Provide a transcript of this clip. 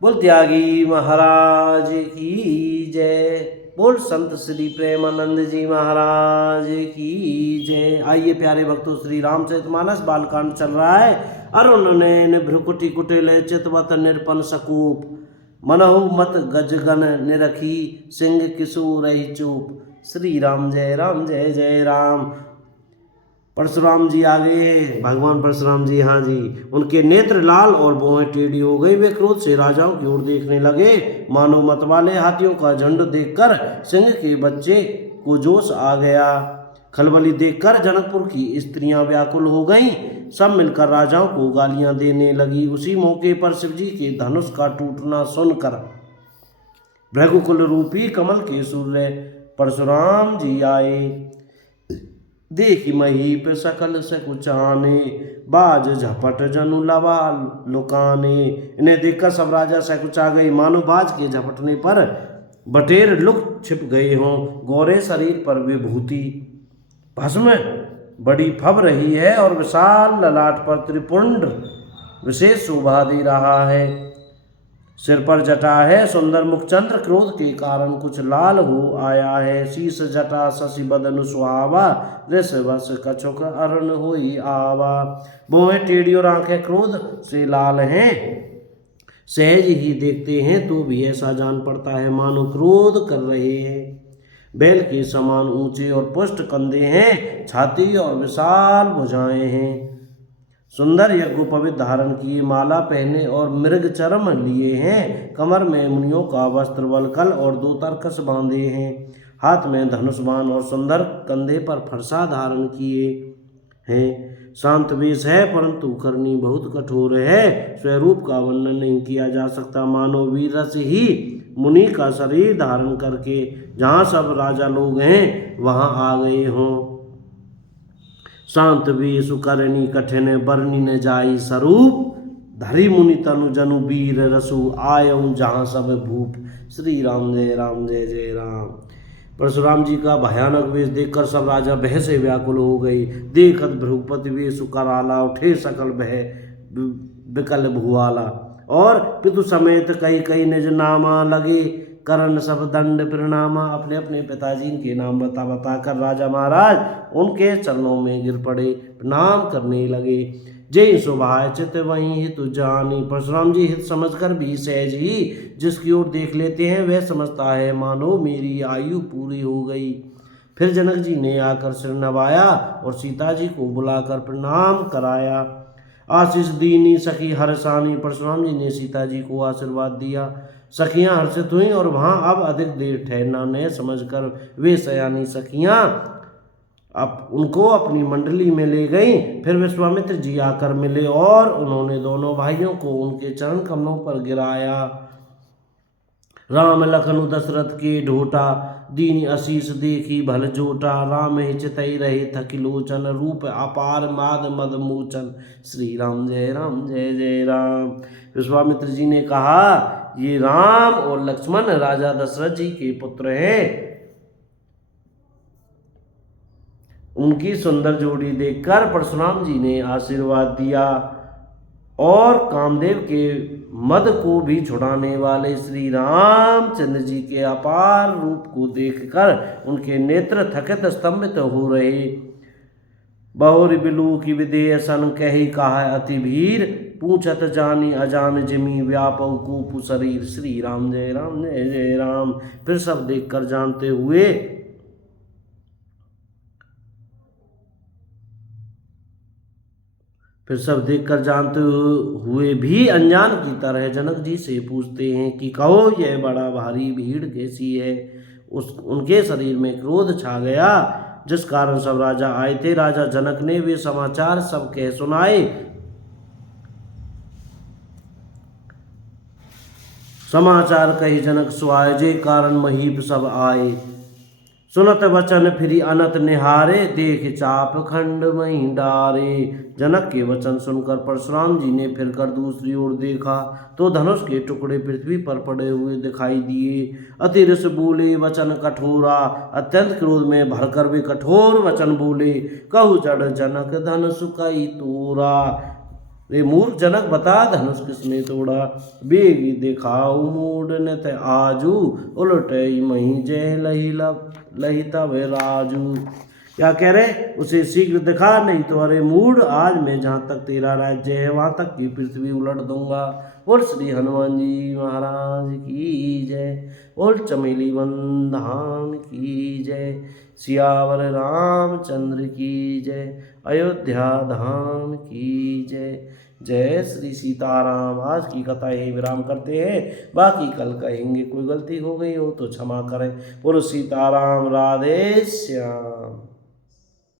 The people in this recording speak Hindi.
बोल त्यागी महाराज की जय। बोल संत श्री प्रेमानंद जी महाराज की जय। आइए प्यारे भक्तों, श्री रामचरितमानस बालकांड चल रहा है। अरुण नयन भ्रुकुटी कुटिल चितवत निरपन सकूप, मनहु मत गजगन निरखी सिंह किशोर रही चूप। श्री राम जय राम जय जय राम। परशुराम जी आ गए हैं, भगवान परशुराम जी। हाँ जी, उनके नेत्र लाल और भौहें टेढ़ी हो गई। वे क्रोध से राजाओं की ओर देखने लगे। मानो मत वाले हाथियों का झुंड देखकर सिंह के बच्चे को जोश आ गया। खलबली देखकर जनकपुर की स्त्रियां व्याकुल हो गईं। सब मिलकर राजाओं को गालियां देने लगी। उसी मौके पर शिवजी के धनुष का टूटना सुनकर भृगुकुल रूपी कमल के सूर्य परशुराम जी आए। देखी महीप सकल सकुचाने, बाज झपट जनु लवा लुकाने। इन्हें देखकर सब राजा सकुचा गए, मानो बाज के झपटने पर बटेर लुक छिप गए हों। गोरे शरीर पर विभूति भस्म बड़ी फब रही है और विशाल ललाट पर त्रिपुंड विशेष शोभा दे रहा है। सिर पर जटा है, सुंदर मुखचंद्र क्रोध के कारण कुछ लाल हो आया है। शीश जटा शशि बदन सुहावा, वृष वस कछुक अरुण होई आवा। भौहें टेढ़ी और आंखें क्रोध से लाल हैं। सहज ही देखते हैं तो भी ऐसा जान पड़ता है मानो क्रोध कर रहे हैं। बैल के समान ऊंचे और पुष्ट कंधे हैं, छाती और विशाल भुजाएं हैं। सुंदर यज्ञोपवीत धारण किए, माला पहने और मृग चरम लिए हैं। कमर में मुनियों का वस्त्र वलकल और दो तरकस बांधे हैं। हाथ में धनुष बाण और सुंदर कंधे पर फरसा धारण किए हैं। शांत वेश है परंतु करनी बहुत कठोर है। स्वरूप का वर्णन नहीं किया जा सकता, मानो वीरस ही मुनि का शरीर धारण करके जहाँ सब राजा लोग हैं वहाँ आ गए हों। शांत वेशु करनी कठिन बरनी न जाई स्वरूप, धरी मुनि तनु जनु वीर रसु आयऊं जहाँ सब भूप। श्री राम जय राम जय जय राम। परशुराम जी का भयानक वेश देखकर सब राजा भय से व्याकुल हो गई। देखत भृगुपति वेशु कराला, उठे सकल भय विकल भुआला। और पितु समेत कई कई निज नामा लगे, करण सब दंड प्रणामा। अपने अपने पिताजी के नाम बता बता कर राजा महाराज उनके चरणों में गिर पड़े, प्रणाम करने लगे। जय सुभाय चित वहीं हित जानी। परशुराम जी हित समझकर भी सहज ही जिसकी ओर देख लेते हैं वह समझता है मानो मेरी आयु पूरी हो गई। फिर जनक जी ने आकर सिर नवाया और सीता जी को बुलाकर प्रणाम कराया। आशीष दीनी सखी हर्षानी। परशुराम जी ने सीता जी को आशीर्वाद दिया। सखियां हर्षित हुईं और वहां अब अधिक देर ठहरना न समझकर वे सयानी सखियां अब उनको अपनी मंडली में ले गईं। फिर विश्वामित्र जी आकर मिले और उन्होंने दोनों भाइयों को उनके चरण कमलों पर गिराया। राम लखन दशरथ के ढोटा, दीन आशीष देखी भल जोटा। राम ही चितई रहे थकिलोचन, रूप अपार माद मद मोचन। श्री राम जय राम जय जय राम। विश्वामित्र जी ने कहा, ये राम और लक्ष्मण राजा दशरथ जी के पुत्र हैं। उनकी सुंदर जोड़ी देखकर परशुराम जी ने आशीर्वाद दिया और कामदेव के मद को भी छुड़ाने वाले श्री रामचंद्र जी के अपार रूप को देखकर उनके नेत्र थकित स्तंभित हो रहे। बहुर बिलू की विदेह सन कही कहा अति भीर, पूछत जानी अजान जिमी व्यापव कूप शरीर। श्री राम जय राम जय जय राम। फिर सब देखकर जानते हुए भी अनजान की तरह जनक जी से पूछते हैं कि कहो यह बड़ा भारी भीड़ कैसी है। उनके शरीर में क्रोध छा गया जिस कारण सब राजा आए थे। राजा जनक ने वे समाचार सब कह सुनाए। समाचार कही जनक सुआए, जे कारण महीप सब आए। सुनत वचन फिरी अनत निहारे, देख चाप खंड मही डारे। जनक के वचन सुनकर परशुराम जी ने फिर कर दूसरी ओर देखा तो धनुष के टुकड़े पृथ्वी पर पड़े हुए दिखाई दिए। अतिरस बोले वचन कठोरा, अत्यंत क्रोध में भरकर वे कठोर वचन बोले। कहु जड़ जनक धन सुकई तोरा, रे मूर्ख जनक बता धनुष किसने तोड़ा, बेगी दिखाऊ मूड ने ते आजू, उलटे मही जय लही तब राजू। क्या कह रहे, उसे शीघ्र दिखा, नहीं तो अरे मूड आज मैं जहाँ तक तेरा राज्य है वहाँ तक की पृथ्वी उलट दूंगा। बोल श्री हनुमान जी महाराज की जय। बोल चमेली धाम की जय। सियावर रामचंद्र की जय। अयोध्या धाम की जय। जय श्री सीताराम। आज की कथा यही विराम करते हैं, बाकी कल कहेंगे। कोई गलती हो गई हो तो क्षमा करें। बोलो सीताराम, राधे श्याम।